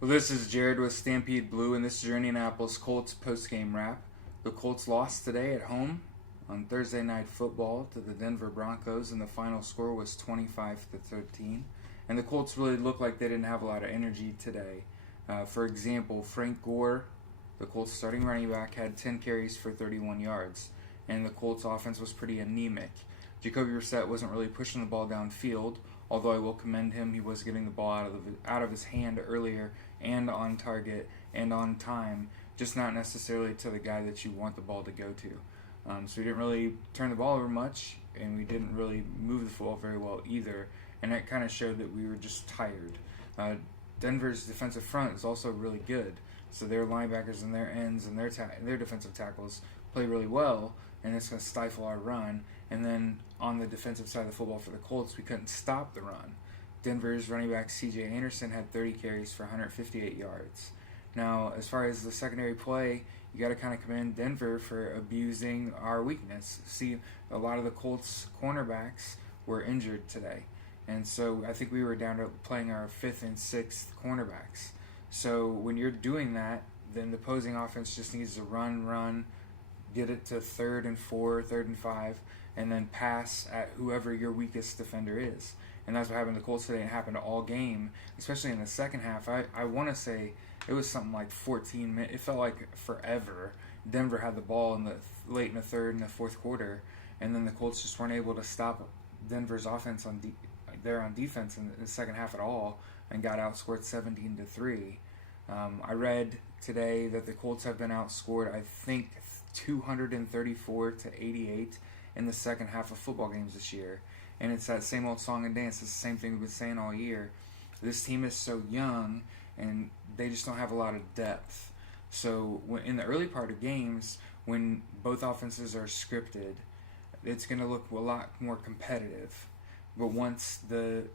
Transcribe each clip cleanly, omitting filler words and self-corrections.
Well, this is Jared with Stampede Blue, and this is your Indianapolis Colts post-game wrap. The Colts lost today at home on Thursday Night Football to the Denver Broncos, and the final score was 25-13. And the Colts really looked like they didn't have a lot of energy today. For example, Frank Gore, the Colts starting running back, had 10 carries for 31 yards, and the Colts offense was pretty anemic. Jacoby Brissett wasn't really pushing the ball downfield, although I will commend him. He was getting the ball out of his hand earlier and on target and on time, just not necessarily to the guy that you want the ball to go to. So we didn't really turn the ball over much, and we didn't really move the football very well either, and that kind of showed that we were just tired. Denver's defensive front is also really good, so their linebackers and their ends and their defensive tackles play really well, and it's going to stifle our run. And then on the defensive side of the football for the Colts, we couldn't stop the run. Denver's running back C.J. Anderson had 30 carries for 158 yards. Now, as far as the secondary play, you got to kind of commend Denver for abusing our weakness. See, a lot of the Colts cornerbacks were injured today, and so I think we were down to playing our 5th and 6th cornerbacks. So when you're doing that, then the opposing offense just needs to run, get it to 3rd and 4, 3rd and 5, and then pass at whoever your weakest defender is. And that's what happened to the Colts today. It happened all game, especially in the second half. I want to say it was something like 14 minutes. It felt like forever. Denver had the ball late in the third and the fourth quarter, and then the Colts just weren't able to stop Denver's offense on defense in the second half at all, and got outscored 17-3. I read today that the Colts have been outscored, I think, 234-88 in the second half of football games this year. And it's that same old song and dance. It's the same thing we've been saying all year. This team is so young, and they just don't have a lot of depth. So in the early part of games, when both offenses are scripted, it's going to look a lot more competitive. But once the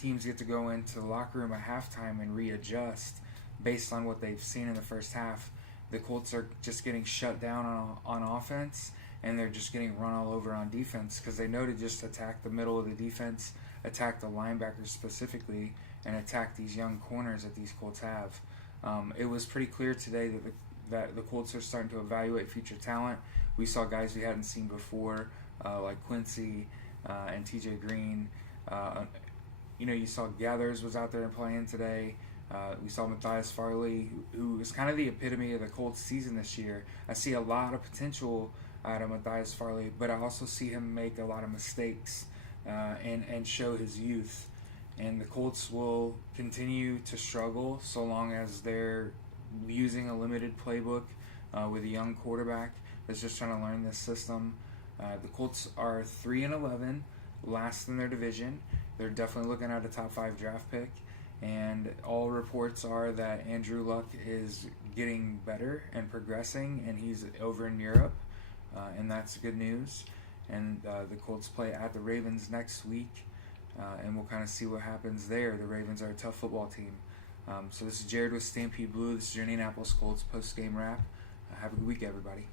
teams get to go into the locker room at halftime and readjust based on what they've seen in the first half, the Colts are just getting shut down on offense, and they're just getting run all over on defense because they know to just attack the middle of the defense, attack the linebackers specifically, and attack these young corners that these Colts have. It was pretty clear today that the Colts are starting to evaluate future talent. We saw guys we hadn't seen before, like Quincy and TJ Green. You saw Gathers was out there and playing today. We saw Matthias Farley, who is kind of the epitome of the Colts season this year. I see a lot of potential out of Matthias Farley, but I also see him make a lot of mistakes and show his youth. And the Colts will continue to struggle so long as they're using a limited playbook with a young quarterback that's just trying to learn this system. The Colts are 3-11, last in their division. They're definitely looking at a top 5 draft pick. And all reports are that Andrew Luck is getting better and progressing, and he's over in Europe, and that's good news. And the Colts play at the Ravens next week, and we'll kind of see what happens there. The Ravens are a tough football team. So this is Jared with Stampede Blue. This is your Indianapolis Colts post-game wrap. Have a good week, everybody.